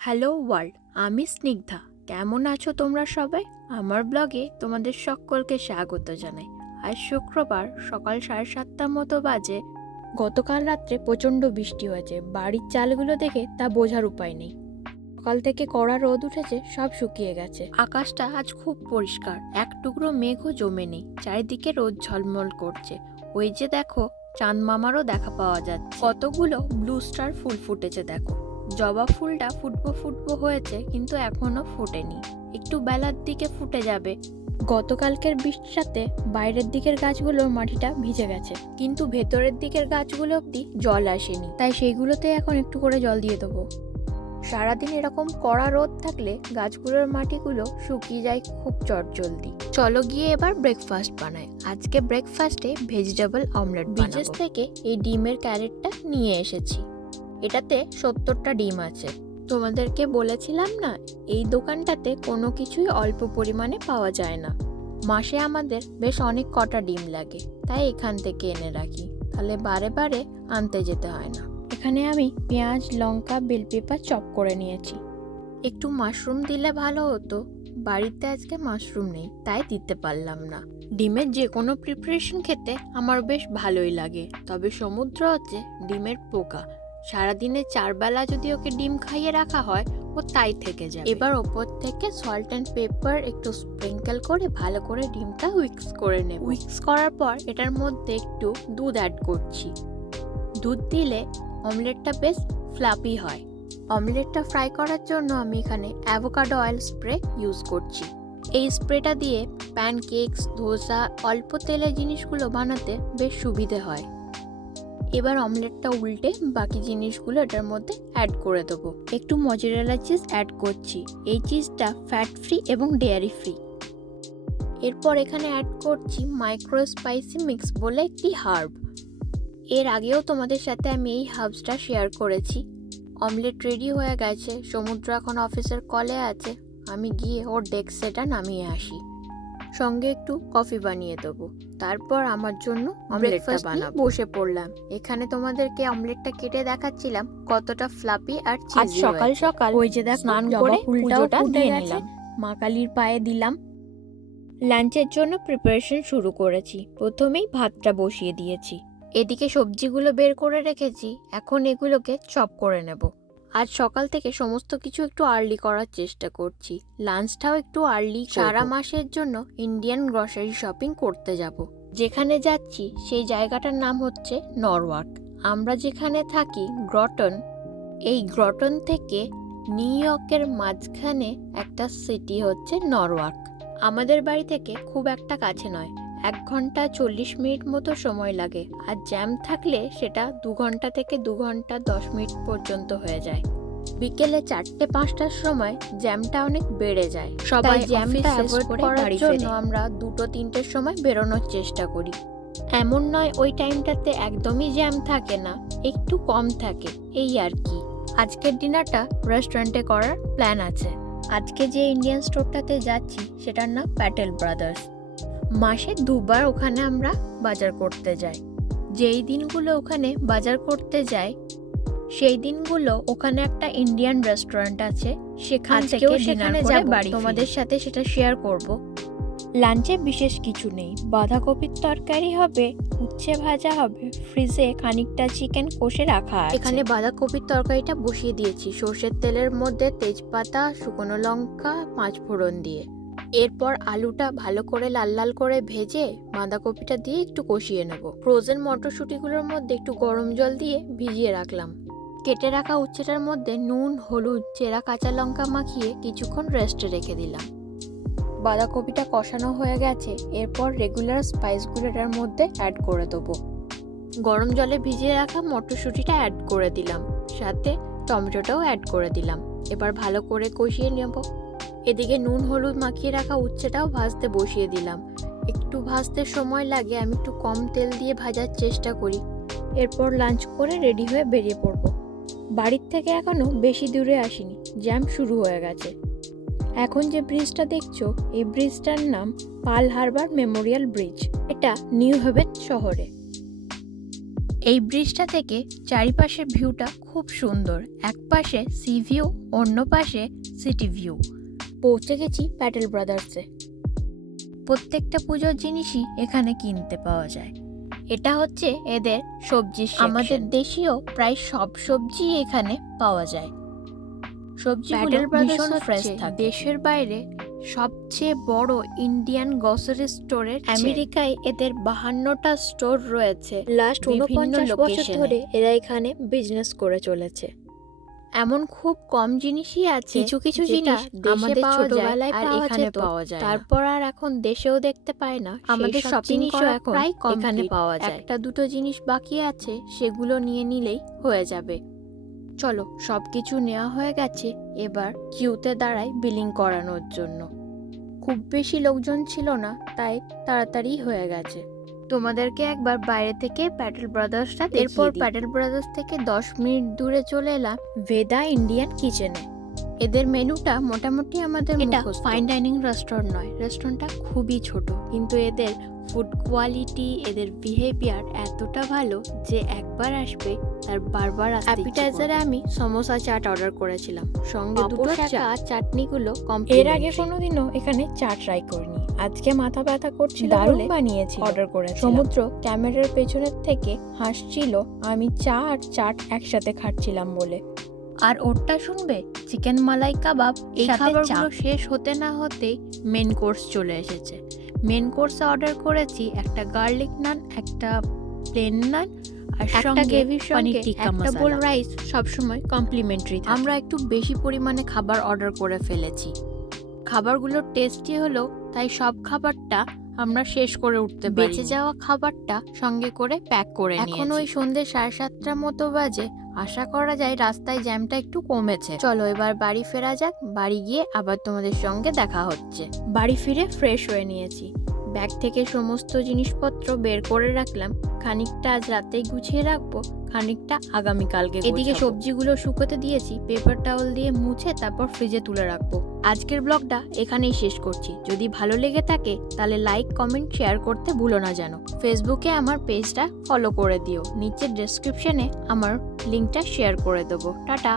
Hello world, আমি স্নিগ্ধা। কেমন আছো তোমরা সবাই? আমার ব্লগে তোমাদের সকলকে স্বাগত জানাই। আজ শুক্রবার সকাল 7:30 মতো বাজে। গতকাল রাত্রে প্রচণ্ড বৃষ্টি হয়েছে। বাড়ির চালগুলো দেখে তা বোঝার উপায় নেই। সকাল থেকে কড়া রোদ উঠেছে, সব শুকিয়ে গেছে। আকাশটা আজ খুব পরিষ্কার, এক টুকরো মেঘও জমে নেই। চারিদিকে রোদ ঝলমল করছে। ওই যে দেখো, চাঁদ মামারও দেখা পাওয়া যাচ্ছে। কতগুলো ব্লু স্টার ফুল ফুটেছে দেখো। জবা ফুলটা ফুটবো হয়েছে, কিন্তু এখনো ফোটেনি। একটু বেলার দিকে ফুটে যাবে। গতকালকের বৃষ্টির সাথে বাইরের দিকের গাছগুলোর মাটিটা ভিজে গেছে, কিন্তু ভেতরের দিকের গাছগুলো অব্দি জল আসেনি, তাই সেইগুলোতে এখন একটু করে জল দিয়ে দেবো। সারাদিন এরকম কড়া রোদ থাকলে গাছগুলোর মাটিগুলো শুকিয়ে যায় খুব চটজলদি। চলো গিয়ে এবার ব্রেকফাস্ট বানাই। আজকে ব্রেকফাস্টে ভেজিটেবল অমলেট বানাবো। বিচেস থেকে এই ডিমের ক্যারেটটা নিয়ে এসেছি। এটাতে 70টা ডিম আছে। তোমাদেরকে বলেছিলাম না, এই দোকানটাতে কোনো কিছুই অল্প পরিমাণে পাওয়া যায় না। মাসে আমাদের বেশ অনেক কটা ডিম লাগে, তাই এখান থেকে এনে রাখি, তাহলে বারে বারে আনতে যেতে হয় না। এখানে আমি পেঁয়াজ, লঙ্কা, বেল পেপার চপ করে নিয়েছি। একটু মাশরুম দিলে ভালো হতো, বাড়িতে আজকে মাশরুম নেই, তাই দিতে পারলাম না। ডিমের যে কোনো প্রিপারেশন খেতে আমার বেশ ভালোই লাগে, তবে সমুদ্র হচ্ছে ডিমের পোকা। সারাদিনে 4 বেলা যদি ওকে ডিম খাইয়ে রাখা হয়, ও তাই থেকে যায়। এবার ওপর থেকে সল্ট অ্যান্ড পেপার একটু স্প্রিঙ্কেল করে ভালো করে ডিমটা উইক্স করে নেব। উইক্স করার পর এটার মধ্যে একটু দুধ অ্যাড করছি। দুধ দিলে অমলেটটা বেশ ফ্লাপি হয়। অমলেটটা ফ্রাই করার জন্য আমি এখানে অ্যাভোকাডো অয়েল স্প্রে ইউজ করছি। এই স্প্রেটা দিয়ে প্যানকেকস, ধোসা, অল্প তেলে জিনিসগুলো বানাতে বেশ সুবিধে হয়। এবার অমলেটটা উল্টে বাকি জিনিসগুলো এটার মধ্যে অ্যাড করে দেবো। একটু মজেরেলা চিজ অ্যাড করছি। এই চিজটা ফ্যাট ফ্রি এবং ডেয়ারি ফ্রি। এরপর এখানে অ্যাড করছি মাইক্রো স্পাইসি মিক্স বলে একটি হার্ব। এর আগেও তোমাদের সাথে আমি এই হার্বসটা শেয়ার করেছি। অমলেট রেডি হয়ে গেছে। সমুদ্র এখন অফিসের কলে আছে, আমি গিয়ে ওর ডেস্ক সেটা নামিয়ে আসি। সঙ্গে একটু কফি বানিয়ে দেবো। তারপর আমার জন্য অমলেটটা বানাবো। বসে পড়লাম। এখানে তোমাদেরকে অমলেটটা কেটে দেখাচ্ছিলাম কতটা ফ্লাপি আর চিজি। সকাল সকাল ওই যে দেখো, স্নান করে পুজোটা ফুটে গেছে, মা কালীর পায়ে দিলাম। লাঞ্চের জন্য প্রিপারেশন শুরু করেছি। প্রথমেই ভাতটা বসিয়ে দিয়েছি। এদিকে সবজিগুলো বের করে রেখেছি, এখন এগুলোকে চপ করে নেব। আজ সকাল থেকে সমস্ত কিছু একটু আর্লি করার চেষ্টা করছি। লাঞ্চটাও একটু আর্লি। সারা মাসের জন্য ইন্ডিয়ান গ্রসারি শপিং করতে যাব। যেখানে যাচ্ছি সেই জায়গাটার নাম হচ্ছে নরওয়াক। আমরা যেখানে থাকি গ্রটন। এই গ্রটন থেকে নিউ ইয়র্কের মাঝখানে একটা সিটি হচ্ছে নরওয়াক। আমাদের বাড়ি থেকে খুব একটা কাছে নয়, 1 ঘন্টা 40 মিনিট মতো সময় লাগে। আর জ্যাম থাকলে সেটা 2 ঘন্টা থেকে 2 ঘন্টা 10 মিনিট পর্যন্ত হয়ে যায়। বিকেলে 4টে-5টার সময় জ্যামটা অনেক বেড়ে যায়। সবাই জ্যামটা অ্যাভয়েড করার জন্য আমরা 2-3টের সময় বেরোনোর চেষ্টা করি। এমন নয় ওই টাইমটাতে একদমই জ্যাম থাকে না, একটু কম থাকে, এই আর কি। আজকের ডিনারটা রেস্টুরেন্টে করার প্ল্যান আছে। আজকে যে ইন্ডিয়ান স্টোরটাতে যাচ্ছি সেটার নাম প্যাটেল ব্রাদার্স। মাসে 2বার ওখানে আমরা বাজার করতে যাই। যেই দিনগুলো ওখানে বাজার করতে যাই সেই দিনগুলো ওখানে একটা ইন্ডিয়ান রেস্টুরেন্ট আছে, সেখানে যাব। তোমাদের সাথে সেটা শেয়ার করব। লাঞ্চে বিশেষ কিছু নেই। বাঁধাকপির তরকারি হবে, উচ্ছে ভাজা হবে, ফ্রিজে খানিকটা চিকেন কষে রাখা আছে। এখানে বাঁধাকপির তরকারিটা বসিয়ে দিয়েছি সর্ষের তেলের মধ্যে, তেজপাতা, শুকনো লঙ্কা, 5 ফোড়ন দিয়ে। এরপর আলুটা ভালো করে লাল লাল করে ভেজে বাঁধাকপিটা দিয়ে একটু কষিয়ে নেব। ফ্রোজেন মটরশুঁটিগুলোর মধ্যে একটু গরম জল দিয়ে ভিজিয়ে রাখলাম। কেটে রাখা উচ্ছেটার মধ্যে নুন, হলুদ, চেরা কাঁচা লঙ্কা মাখিয়ে কিছুক্ষণ রেস্টে রেখে দিলাম। বাঁধাকপিটা কষানো হয়ে গেছে। এরপর রেগুলার স্পাইসগুলো এটার মধ্যে অ্যাড করে দেবো। গরম জলে ভিজিয়ে রাখা মটরশুঁটিটা অ্যাড করে দিলাম, সাথে টমেটোটাও অ্যাড করে দিলাম। এবার ভালো করে কষিয়ে নেব। এদিকে নুন হলুদ মাখিয়ে রাখা উচ্ছেটাও ভাজতে বসিয়ে দিলাম। একটু ভাজতে সময় লাগে, আমি একটু কম তেল দিয়ে ভাজার চেষ্টা করি। এরপর লাঞ্চ করে রেডি হয়ে বেরিয়ে পড়ব। বাড়ির থেকে এখনো বেশি দূরে আসিনি, জ্যাম শুরু হয়ে গেছে। এখন যে ব্রিজটা দেখছো, এই ব্রিজটার নাম পার্ল হারবার মেমোরিয়াল ব্রিজ। এটা নিউ হেভেন শহরে। এই ব্রিজটা থেকে চারিপাশের ভিউটা খুব সুন্দর। এক পাশে সি ভিউ, অন্য পাশে সিটি ভিউ। পৌঁছে গেছি প্যাটেল ব্রাদার্সে। প্রত্যেকটা পুজোর জিনিসই এখানে কিনতে পাওয়া যায়। এটা হচ্ছে এদের সবজি। আমাদের দেশীয় প্রায় সব সবজি এখানে পাওয়া যায়। সবজিগুলো ভীষণ ফ্রেশ থাকে। দেশের বাইরে সবচেয়ে বড় ইন্ডিয়ান গ্রসারি স্টোরের আমেরিকায় এদের 52টা স্টোর রয়েছে। লাস্ট 49 বছর ধরে এরা এখানে বিজনেস করে চলেছে। এমন খুব কম জিনিসই আছে, কিছু কিছু জিনিস আমাদের ছোটবেলায় এখানে পাওয়া যায়, তারপর আর এখন দেশেও দেখতে পায় না। আমাদের সব জিনিসও এখন এখানে পাওয়া যায়। একটা দুটো জিনিস বাকি আছে, সেগুলো নিয়ে নিলেই হয়ে যাবে। চলো, সবকিছু নেওয়া হয়ে গেছে, এবার কিউতে দাঁড়াই বিলিং করানোর জন্য। খুব বেশি লোকজন ছিল না, তাই তাড়াতাড়ি হয়ে গেছে। তোমাদেরকে একবার বাইরে থেকে প্যাটেল ব্রাদার্সটা দেখিয়ে দিই। এরপর প্যাটেল ব্রাদার্স থেকে 10 মিনিট দূরে চলে এলাম ভেদা ইন্ডিয়ান কিচেনে। এদের মেনুটা মোটামুটি আমাদের মুখস্থ। ফাইন ডাইনিং রেস্টুরেন্ট নয়, রেস্টুরেন্টটা খুবই ছোট, কিন্তু এদের ফুড কোয়ালিটি, এদের বিহেভিয়ার এতটা ভালো যে একবার আসবে তার বারবার আসতে। অ্যাপিটাইজারে আমি সমোসা চাট অর্ডার করেছিলাম, সঙ্গে দুটো চাটনিগুলো কমপ্লিট। এর আগে কোনোদিনও এখানে চা ট্রাই করিনি, আজকে মাথা ব্যথা করছিল বলে বানিয়েছি, অর্ডার করে। সমুদ্র ক্যামেরার পেছনের থেকে হাসছিল আমি চা আর চাট একসাথে খাচ্ছিলাম বলে। আর ওরটা শুনবে চিকেন মালাই কাবাব। এই খাবারগুলো শেষ হতে না হতেই মেন কোর্স চলে এসেছে। মেন কোর্সে অর্ডার করেছি একটা গার্লিক নান, একটা প্লেন নান, আর সঙ্গে পনির টিক্কা মশলা, একটা বোল রাইস। সবসময় কমপ্লিমেন্টারি। আমরা একটু বেশি পরিমাণে খাবার অর্ডার করে ফেলেছি। খাবারগুলো টেস্টি হলো, তাই সব খাবারটা আমরা শেষ করে উঠতে পারি। বেঁচে যাওয়া খাবারটা সঙ্গে করে প্যাক করে নিয়েছি। এখন ওই সন্ধ্যে 7:30 মতো বাজে। আশা করা যায় রাস্তায় জ্যামটা একটু কমেছে। চলো এবার বাড়ি ফেরা যাক। বাড়ি গিয়ে আবার তোমাদের সঙ্গে দেখা হচ্ছে। বাড়ি ফিরে ফ্রেশ হয়ে নিয়েছি, ব্যাগ থেকে সমস্ত জিনিসপত্র বের করে রাখলাম। খানিকটা আজ রাতেই গুছিয়ে রাখবো, খানিকটা আগামীকালকে। এদিকে সবজিগুলো শুকোতে দিয়েছি, পেপার টাওয়াল দিয়ে মুছে তারপর ফ্রিজে তুলে রাখবো। আজকের ব্লগটা এখানেই শেষ করছি। যদি ভালো লেগে থাকে তাহলে লাইক, কমেন্ট, শেয়ার করতে ভুলো না যেন। ফেসবুকে আমার পেজটা ফলো করে দিও, নিচে ডেসক্রিপশনে আমার লিঙ্কটা শেয়ার করে দেবো। টাটা।